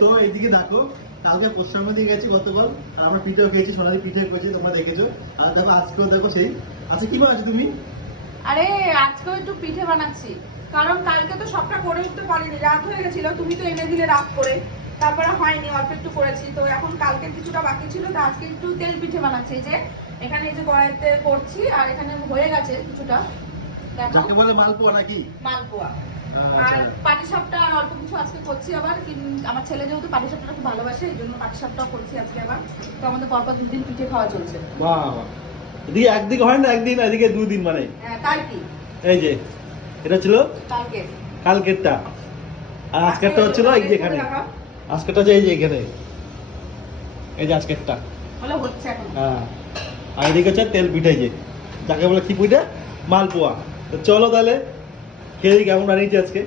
তো এইদিকে দেখো কালকে পশ্চিম দিয়ে গেছি গতকাল আর আমরা পিঠেও খেয়েছি, সোনালি পিঠে খেয়েছি, তোমরা দেখেছো। আর দেখো আজকেও দেখো সেই আচ্ছা কি বানাচ্ছো তুমি? আরে আজকেও একটু পিঠে বানাচ্ছি, কারণ কালকে তো সবটা করে উঠতে পারিনি, রাত হয়ে গেছিল, তুমি তো এনে দিলে রাত করে, তারপরে হয়নি, অল্প একটু করেছি। তো এখন কালকে কিছুটা বাকি ছিল, তো আজকে একটু তেল পিঠে বানাচ্ছি। এই যে এখানে এই যে কড়াইতে করছি, আর এখানে হয়ে গেছে কিছুটা, দেখো যাকে বলে মালপোয়া নাকি? মালপোয়া। আচ্ছা। আর পাটিসাপটা আর অল্প কিছু আজকে করছি আবার, আমার ছেলে যেহেতু পাটিসাপটা খুব ভালোবাসে, এই জন্য পাটিসাপটাও করছি আজকে আবার। তো আমাদের পরপর 2 দিন পিঠে খাওয়া চলছে। বাহ, এদিকে একদিকে হয় না একদিন, এদিকে 2 দিন মানে। হ্যাঁ, তাই কি এই যে এটা ছিল কালকে, কালকেরটা, আর আজকেরটা হচ্ছিল এই যে এখানে, আজকেরটা যে এই যে এখানে, এই যে আজকেরটা বলে হচ্ছে এখন। হ্যাঁ। আর এদিকে হচ্ছে তেল পিঠে, যে যাকে বলে কি পিঠে, মালপোয়া। তো চলো তাহলে খেয়ে কেমন বানিয়েছি আজকে।